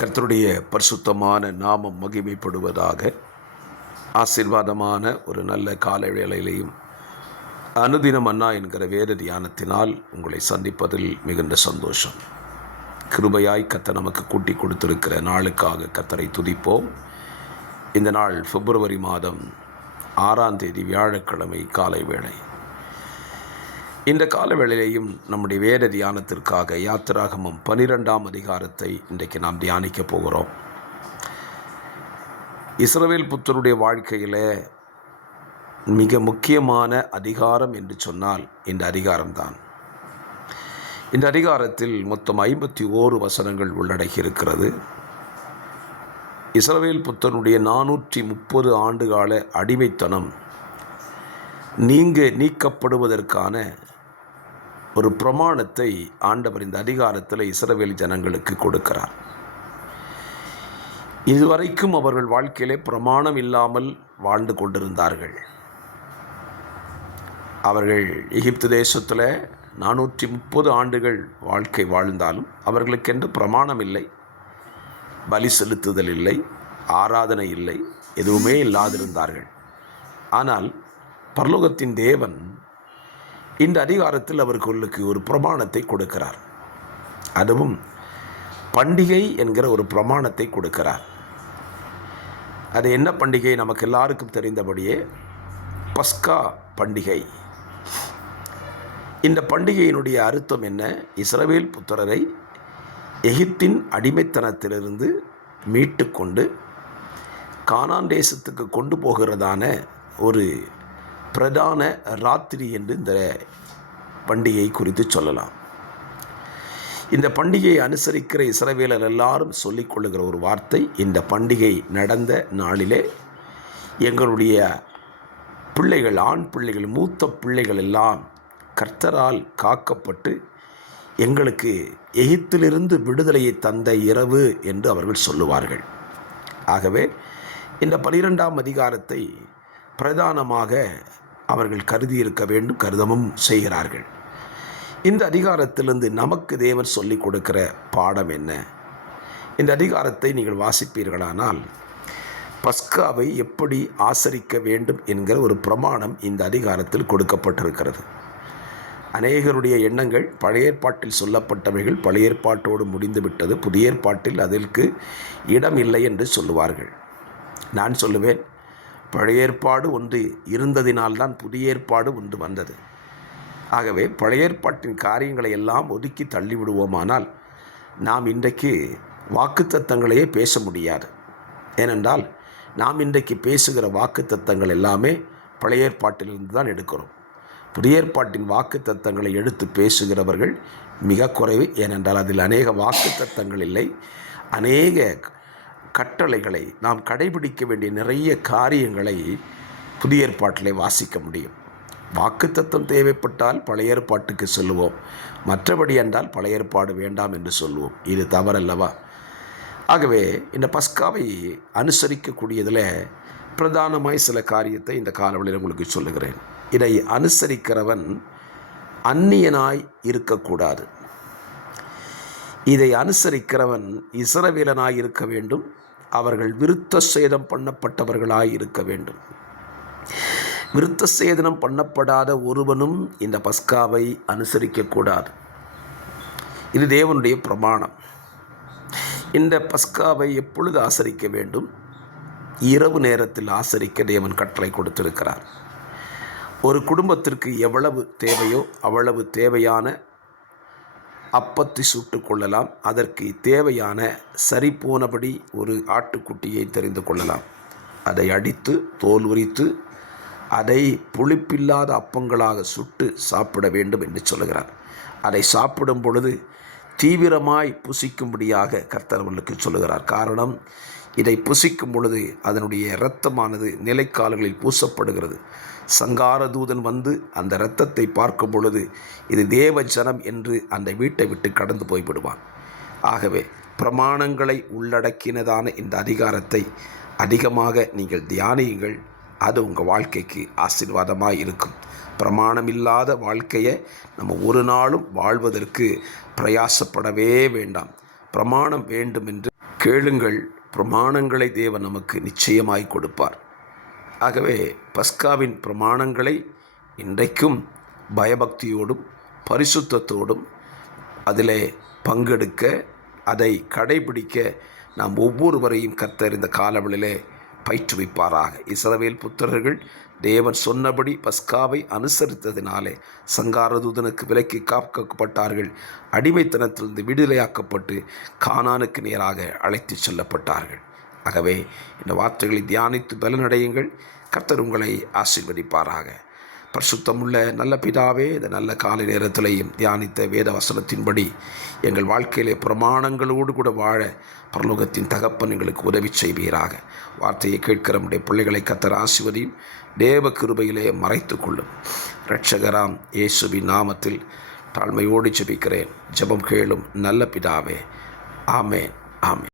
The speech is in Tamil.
கர்த்தருடைய பரிசுத்தமான நாமம் மகிமைப்படுவதாக. ஆசீர்வாதமான ஒரு நல்ல கால வேளையிலையும் அனுதினம் அண்ணா என்கிற வேத தியானத்தினால் உங்களை சந்திப்பதில் மிகுந்த சந்தோஷம். கிருபையாய் கர்த்தர் நமக்கு கூட்டி கொடுத்திருக்கிற நாளுக்காக கர்த்தரை துதிப்போம். இந்த நாள் பிப்ரவரி மாதம் 6ஆம் தேதி வியாழக்கிழமை காலை வேளை. இந்த கால வேளையிலையும் நம்முடைய வேத தியானத்திற்காக யாத்திராகமம் 12ஆம் அதிகாரத்தை இன்றைக்கு நாம் தியானிக்க போகிறோம். இஸ்ரவேல் புத்தருடைய வாழ்க்கையில் மிக முக்கியமான அதிகாரம் என்று சொன்னால் இந்த அதிகாரம்தான். இந்த அதிகாரத்தில் மொத்தம் 51 வசனங்கள் உள்ளடக்கி இருக்கிறது. இஸ்ரவேல் புத்தருடைய 430 ஆண்டுகால அடிமைத்தனம் நீக்கப்படுவதற்கான ஒரு பிரமாணத்தை ஆண்டவர் இந்த அதிகாரத்தில் இஸ்ரவேல் ஜனங்களுக்கு கொடுக்கிறார். இதுவரைக்கும் அவர்கள் வாழ்க்கையிலே பிரமாணம் இல்லாமல் வாழ்ந்து கொண்டிருந்தார்கள். அவர்கள் எகிப்து தேசத்தில் 430 ஆண்டுகள் வாழ்க்கை வாழ்ந்தாலும் அவர்களுக்கென்று பிரமாணம் இல்லை, பலி செலுத்துதல் இல்லை, ஆராதனை இல்லை, எதுவுமே இல்லாதிருந்தார்கள். ஆனால் பரலோகத்தின் தேவன் இந்த அதிகாரத்தில் அவர்களுக்கு ஒரு பிரமாணத்தை கொடுக்கிறார். அதுவும் பண்டிகை என்கிற ஒரு பிரமாணத்தை கொடுக்கிறார். அது என்ன பண்டிகை? நமக்கு எல்லாருக்கும் தெரிந்தபடியே பஸ்கா பண்டிகை. இந்த பண்டிகையினுடைய அர்த்தம் என்ன? இஸ்ரவேல் புத்திரரை எகிப்தின் அடிமைத்தனத்திலிருந்து மீட்டு கொண்டு கானான் தேசத்துக்கு கொண்டு போகிறதான ஒரு பிரதான ராத்திரி என்று இந்த பண்டிகை குறித்து சொல்லலாம். இந்த பண்டிகையை அனுசரிக்கிற இஸ்ரவேலர் எல்லாரும் சொல்லிக்கொள்ளுகிற ஒரு வார்த்தை, இந்த பண்டிகை நடந்த நாளிலே எங்களுடைய பிள்ளைகள், ஆண் பிள்ளைகள், மூத்த பிள்ளைகள் எல்லாம் கர்த்தரால் காக்கப்பட்டு எங்களுக்கு எகிப்திலிருந்து விடுதலையை தந்த இரவு என்று அவர்கள் சொல்லுவார்கள். ஆகவே இந்த 12ஆம் அதிகாரத்தை பிரதானமாக அவர்கள் கருதியிருக்க வேண்டும், கருதமும் செய்கிறார்கள். இந்த அதிகாரத்திலிருந்து நமக்கு தேவன் சொல்லிக் கொடுக்கிற பாடம் என்ன? இந்த அதிகாரத்தை நீங்கள் வாசிப்பீர்களானால் பஸ்காவை எப்படி ஆசரிக்க வேண்டும் என்கிற ஒரு பிரமாணம் இந்த அதிகாரத்தில் கொடுக்கப்பட்டிருக்கிறது. அநேகருடைய எண்ணங்கள் பழைய ஏற்பாட்டில் சொல்லப்பட்டவைகள் பழைய ஏற்பாட்டோடு முடிந்துவிட்டது, புதிய ஏற்பாட்டில் அதற்கு இடம் இல்லை என்று சொல்லுவார்கள். நான் சொல்லுவேன், பழைய ஏற்பாடு ஒன்று இருந்ததினால்தான் புதிய ஏற்பாடு ஒன்று வந்தது. ஆகவே பழைய ஏற்பாட்டின் காரியங்களை எல்லாம் ஒதுக்கி தள்ளிவிடுவோமானால் நாம் இன்றைக்கு வாக்குத்தத்தங்களையே பேச முடியாது. ஏனென்றால் நாம் இன்றைக்கு பேசுகிற வாக்குத்தத்தங்கள் எல்லாமே பழைய ஏற்பாட்டிலிருந்து தான் எடுக்கிறோம். புதிய ஏற்பாட்டின் வாக்குத்தத்தங்களை எடுத்து பேசுகிறவர்கள் மிக குறைவு. ஏனென்றால் அதில் அநேக வாக்குத்தத்தங்கள் இல்லை, அநேக கட்டளைகளை நாம் கடைபிடிக்க வேண்டிய நிறைய காரியங்களை புதிய ஏற்பாட்டிலே வாசிக்க முடியும். வாக்குத்தத்தம் தேவைப்பட்டால் பழைய ஏற்பாட்டுக்கு சொல்லுவோம், மற்றபடி என்றால் பழைய ஏற்பாடு வேண்டாம் என்று சொல்லுவோம். இது தவறல்லவா? ஆகவே இந்த பஸ்காவை அனுசரிக்கக்கூடியதில் பிரதானமாய் சில காரியத்தை இந்த காலவெளியில் உங்களுக்கு சொல்லுகிறேன். இதை அனுசரிக்கிறவன் அந்நியனாய் இருக்கக்கூடாது. இதை அனுசரிக்கிறவன் இஸ்ரவேலனாய் இருக்க வேண்டும். அவர்கள் விருத்த சேதம் பண்ணப்பட்டவர்களாய் இருக்க வேண்டும். விருத்த சேதனம் பண்ணப்படாத ஒருவனும் இந்த பஸ்காவை அனுசரிக்கக்கூடாது. இது தேவனுடைய பிரமாணம். இந்த பஸ்காவை எப்பொழுது ஆசரிக்க வேண்டும்? இரவு நேரத்தில் ஆசரிக்க தேவன் கட்டளை கொடுத்திருக்கிறார். ஒரு குடும்பத்திற்கு எவ்வளவு தேவையோ அவ்வளவு தேவையான அப்பத்தை சுட்டு கொள்ளலாம். அதற்கு தேவையான சரிபோனபடி ஒரு ஆட்டுக்குட்டியை தெரிந்து கொள்ளலாம். அதை அடித்து தோல் உரித்து அதை புளிப்பில்லாத அப்பங்களாக சுட்டு சாப்பிட வேண்டும் என்று சொல்லுகிறார். அதை சாப்பிடும் பொழுது தீவிரமாய் புசிக்கும்படியாக கர்த்தர் அவர்களுக்கு சொல்லுகிறார். காரணம், இதை புசிக்கும் பொழுது அதனுடைய இரத்தமானது நிலைக்கால்களில் பூசப்படுகிறது. சங்கார தூதன் வந்து அந்த இரத்தத்தை பார்க்கும் பொழுது இது தேவ ஜனம் என்று அந்த வீட்டை விட்டு கடந்து போய்விடுவான். ஆகவே பிரமாணங்களை உள்ளடக்கினதான இந்த அதிகாரத்தை அதிகமாக நீங்கள் தியானியுங்கள். அது உங்கள் வாழ்க்கைக்கு ஆசீர்வாதமாக இருக்கும். பிரமாணமில்லாத வாழ்க்கையை நம்ம ஒரு நாளும் வாழ்வதற்கு பிரயாசப்படவே வேண்டாம். பிரமாணம் வேண்டும் என்று கேளுங்கள், பிரமாணங்களை தேவன் நமக்கு நிச்சயமாய் கொடுப்பார். ஆகவே பஸ்காவின் பிரமாணங்களை இன்றைக்கும் பயபக்தியோடும் பரிசுத்தத்தோடும் அதிலே பங்கெடுக்க, அதை கடைபிடிக்க நாம் ஒவ்வொருவரையும் கர்த்தர் இந்த காலவெளியிலே பயிற்றுவிப்பாராக. இஸ்ரவேல் புத்திரர்கள் தேவன் சொன்னபடி பஸ்காவை அனுசரித்ததினாலே சங்காரதூதனுக்கு விலக்கி காக்கப்பட்டார்கள். அடிமைத்தனத்திலிருந்து விடுதலையாக்கப்பட்டு கானானுக்கு நேராக அழைத்து செல்லப்பட்டார்கள். ஆகவே இந்த வார்த்தைகளை தியானித்து பலனடையுங்கள். கர்த்தர் உங்களை ஆசீர்வதிப்பாராக. பரிசுத்தமுள்ள நல்ல பிதாவே, இந்த நல்ல காலை நேரத்திலையும் தியானித்த வேத வசனத்தின்படி எங்கள் வாழ்க்கையிலே பிரமாணங்களோடு கூட வாழ பரலோகத்தின் தகப்பன் எங்களுக்கு உதவி செய்வீராக. வார்த்தையை கேட்கிற நம்முடைய பிள்ளைகளை கர்த்தர் ஆசீர்வதியும் தேவ கிருபையிலே மறைத்து கொள்ளும். இரட்சகராம் இயேசுவின் நாமத்தில் தாழ்மையோடு ஜெபிக்கிறேன். ஜெபம் கேளும் நல்ல பிதாவே. ஆமேன், ஆமேன்.